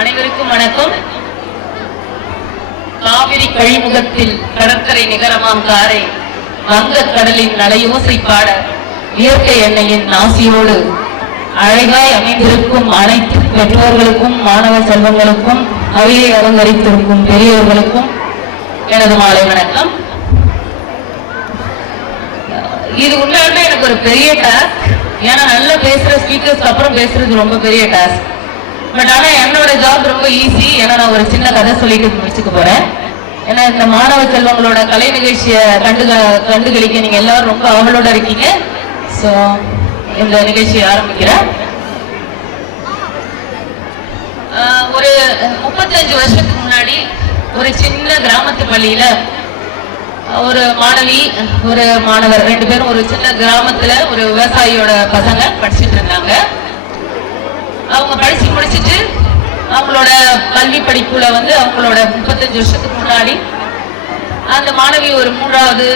அனைவருக்கும் வணக்கம். காவிரி கழிமுகத்தில் கடற்கரை நிகரமாம் காரை வங்கக் கடலின் நலையோசை பாட இயற்கை எண்ணெயின் நாசியோடு அழகாய் அமைந்திருக்கும் அனைத்து பெற்றோர்களுக்கும் மாணவ செல்வங்களுக்கும் அவையை அலங்கரித்திருக்கும் பெரியவர்களுக்கும் எனது மாலை வணக்கம். இது உண்மையாலுமே எனக்கு ஒரு பெரிய டாஸ்க். ஏன்னா நல்லா பேசுற ஸ்பீக்கர்ஸ்க்கு அப்புறம் பேசுறது ரொம்ப பெரிய டாஸ்க். பட் ஆனா என்னோட ஜாப் ரொம்ப ஈஸி. ஏன்னா நான் ஒரு சின்ன கதை சொல்லிட்டு முடிச்சுக்க போறேன். ஏன்னா இந்த மாணவ செல்வங்களோட கலை நிகழ்ச்சியை கண்டுகளிக்க நீங்க எல்லாரும் ரொம்ப ஆவலோட இருக்கீங்க. ஸோ இந்த நிகழ்ச்சியை ஆரம்பிக்கிறேன். ஒரு 35 வருஷத்துக்கு முன்னாடி ஒரு சின்ன கிராமத்து பள்ளியில ஒரு மாணவி ஒரு மாணவர் 2 பேரும் ஒரு சின்ன கிராமத்துல ஒரு விவசாயியோட பசங்க படிச்சுட்டு இருந்தாங்க. அவங்க படிச்சு முடிச்சுட்டு அவங்களோட கல்வி படிப்புல அவங்களோட 35 வருஷத்துக்கு முன்னாடி அந்த மாணவி ஒரு 3வது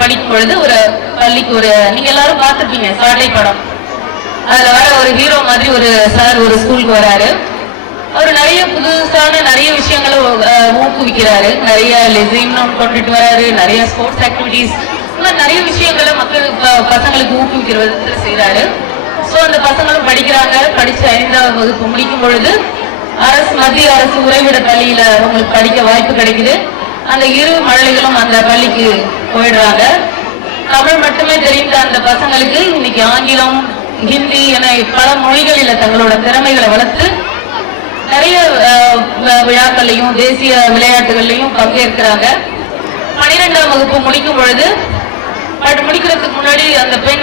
படிக்கும் பொழுது ஒரு பள்ளிக்கு நீங்க எல்லாரும் பார்த்திருப்பீங்க சாட்டை படம். அதுல வர ஒரு ஹீரோ மாதிரி ஒரு சார் ஒரு ஸ்கூலுக்கு வராரு. அவர் நிறைய புதுசான நிறைய விஷயங்களை ஊக்குவிக்கிறாரு. நிறைய லெசின் கொண்டுட்டு வராரு. நிறைய ஸ்போர்ட்ஸ் ஆக்டிவிட்டிஸ் நிறைய விஷயங்களை பசங்களுக்கு ஊக்குவிக்கிற விதத்துல செய்யறாரு. ஸோ அந்த பசங்களும் படிக்கிறாங்க. படிச்சு 5ஆம் வகுப்பு முடிக்கும் பொழுது மத்திய அரசு உறைவிட பள்ளியில அவங்களுக்கு படிக்க வாய்ப்பு கிடைக்குது. அந்த 2 மழலைகளும் அந்த பள்ளிக்கு போயிடுறாங்க. தமிழ் மட்டுமே தெரிந்த அந்த பசங்களுக்கு இன்னைக்கு ஆங்கிலம், ஹிந்தி என பல மொழிகளில தங்களோட திறமைகளை வளர்த்து நிறைய விழாக்கள்லையும் தேசிய விளையாட்டுகள்லையும் பங்கேற்கிறாங்க. 12ஆம் வகுப்பு முடிக்கும் பொழுது முடிக்கிறதுக்கு முன்னாடி அந்த பெண்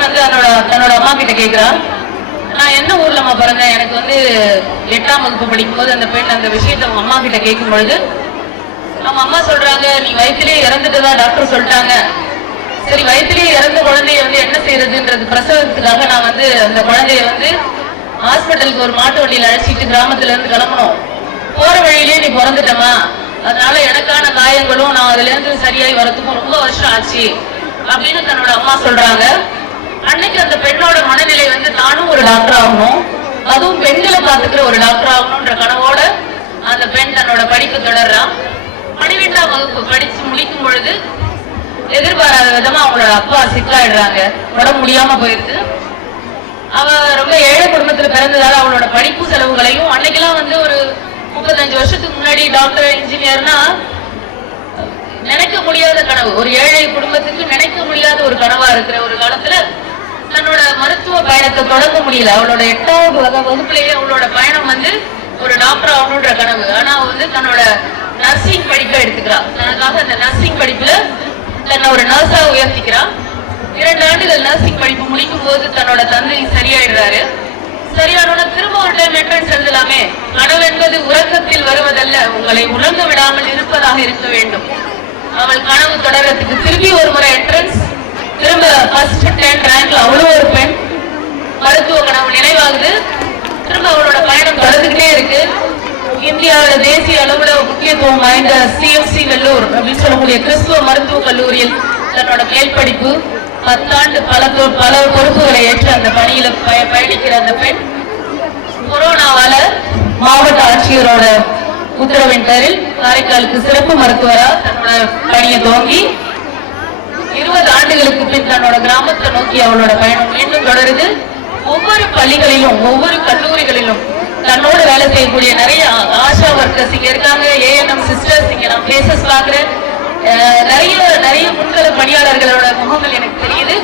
தன்னோட அம்மா கிட்ட கேட்கிறா, நான் என்ன ஊர்லம்மா பிறந்தேன். எனக்கு 8ஆம் வகுப்பு படிக்கும் போது அந்த பெண் அந்த விஷயத்த அவங்க அம்மா கிட்ட கேட்கும் பொழுது அவங்க அம்மா சொல்றாங்க, நீ வயிற்றிலேயே இறந்துட்டுதான் டாக்டர் சொல்லிட்டாங்க. சரி, வயிற்றிலேயே இறந்த குழந்தைய என்ன செய்யறதுன்றது பிரசவத்துக்காக நான் அந்த குழந்தைய ஹாஸ்பிட்டலுக்கு ஒரு மாட்டு வண்டியில அழைச்சிட்டு கிராமத்துல இருந்து கிளம்பணும். போற வழியிலேயே நீ பிறந்துட்டமா, அதனால எனக்கான காயங்களும் நான் அதுல இருந்து சரியாய் வரதுக்கும் ரொம்ப வருஷம் ஆச்சு அப்படின்னு தன்னோட அம்மா சொல்றாங்க. அன்னைக்கு அந்த பெண்ணோட மனநிலை நானும் ஒரு டாக்டர் ஆகணும், அதுவும் பெண்களை பார்த்துக்கிற ஒரு டாக்டர் ஆகணும்ன்ற கனவோட அந்த பெண் தன்னோட படிப்பு தொடர்றான். 12ஆம் வகுப்பு படிச்சு முடிக்கும் பொழுது எதிர்பாராத விதமா அவங்களோட அப்பா சிக்கலாயிடுறாங்க. உடம்பு முடியாம போயிருக்கு. அவ ரொம்ப ஏழை குடும்பத்துல பிறந்ததால அவளோட படிப்பு செலவுகளையும் அன்னைக்கெல்லாம் ஒரு 35 வருஷத்துக்கு முன்னாடி டாக்டர் இன்ஜினியர்னா நினைக்க முடியாத கனவு. ஒரு ஏழை குடும்பத்துக்கு நினைக்க முடியாத ஒரு கனவா இருக்கிற ஒரு காலத்துல தன்னோட மருத்துவ பயணத்தை தொடங்க முடியல. அவளோட 8ஆவது வகுப்புலேயே அவளோட பயணம் ஒரு டாக்டர் ஆகணுன்ற கனவு. ஆனா தன்னோட நர்சிங் படிப்பை எடுத்துக்கிறா. தனக்காக அந்த நர்சிங் படிப்புல தன்னை ஒரு நர்ஸா உயர்த்திக்கிறா. 2 ஆண்டுகள் நர்சிங் படிப்பு முடிக்கும் போது தன்னோட தந்தை சரியாயிடுறாரு. சரியான திரும்ப ஒரு டைம் என்ட்ரன்ஸ் எழுதலாமே. கனவு என்பது உறக்கத்தில் வருவதல்ல, உங்களை உணர்ந்து விடாமல் இருப்பதாக இருக்க வேண்டும். அவள் கனவு தொடர்றதுக்கு திரும்பி ஒரு முறை என்ட்ரன்ஸ், திரும்ப ஃபர்ஸ்ட் 10 ரேங்க்ல அவ்வளவு ஒரு பெண். மருத்துவ கனவு நினைவாகுது. திரும்ப அவளோட பயணம் தொடர்ந்துகிட்டே இருக்கு. இந்தியாவில தேசிய அளவுல முக்கியத்துவம் வாய்ந்த சிஎம்சி வெள்ளூர் அப்படின்னு சொல்லக்கூடிய கிறிஸ்துவ மருத்துவ கல்லூரியில் தன்னோட மேல் படிப்பு 10 ஆண்டு பல பொறுப்புகளை ஏற்று அந்த பணியில பயணிக்கிற அந்த பெண் கொரோனாவால மாவட்ட ஆட்சியரோட உத்தரவின் பேரில் காரைக்காலுக்கு சிறப்பு மருத்துவரா தன்னோட பணியை துவங்கி 20 ஆண்டுகளுக்கு பின் தன்னோட கிராமத்தை நோக்கி அவளோட பயணம் மீண்டும் தொடருது. ஒவ்வொரு பள்ளிகளிலும் ஒவ்வொரு கல்லூரிகளிலும் தன்னோட வேலை செய்யக்கூடிய நிறைய ஆஷா ஒர்க்கர்ஸ் இங்க இருக்காங்க. ஏஎன்எம் சிஸ்டர்ஸ் இங்க நான் பிளேசஸ் பாக்குறேன். நிறைய முன்கள பணியாளர்களோட முகங்கள் எனக்கு தெரியுது.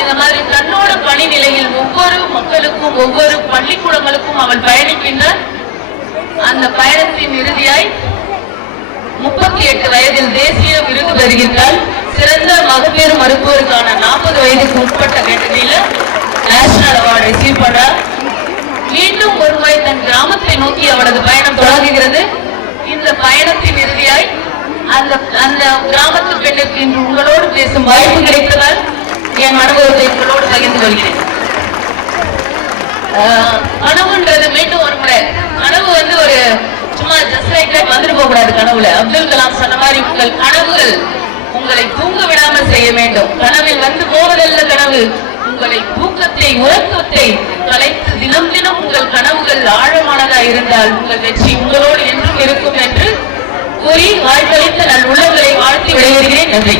இந்த மாதிரி தன்னோட பணி நிலையில் ஒவ்வொரு மக்களுக்கும் ஒவ்வொரு பள்ளிக்கூடங்களுக்கும் அவள் பயணிக்கின்ற அந்த பயணத்தின் இறுதியாய் 38 வயதில் தேசிய விருது பெறுகின்றால். சிறந்த மகப்பேறு மருத்துவருக்கான 40 வயதுக்கு உட்பட்ட கேட்டகரியில நேஷனல் அவார்டு ரிசீவ் பண்றார். மீண்டும் ஒரு முறை தன் கிராமத்தை நோக்கி அவளது பயணம் தொடங்குகிறது. இந்த பயணத்தின் இறுதியாய் அந்த கிராமத்து பெண்ணுக்கு இன்று உங்களோடு பேசும் வாய்ப்பு கிடைத்ததால் என் அனுபவத்தை உங்களோடு பகிர்ந்து கொள்கிறேன். கனவுன்றது மீண்டும் ஒரு முறை கனவு ஒரு சும்மா ஜஸ்ட் லைக் தட் வந்துட்டு போக கூடாது. கனவுல அப்துல் கலாம் சொன்ன மாதிரி உங்கள் கனவுகள் உங்களை தூங்க விடாமல் செய்ய வேண்டும். கனவில் போவதல்ல கனவு, உங்களை தூக்கத்தை உறக்கத்தை கலைத்து தினம் தினம் உங்கள் கனவுகள் ஆழமானதா இருந்தால் உங்கள் வெற்றி உங்களோடு என்றும் இருக்கும் என்று கூறி வாழ்த்தளித்த நல் உள்ளங்களை வாழ்த்தி விடைபெறுகிறேன். நன்றி.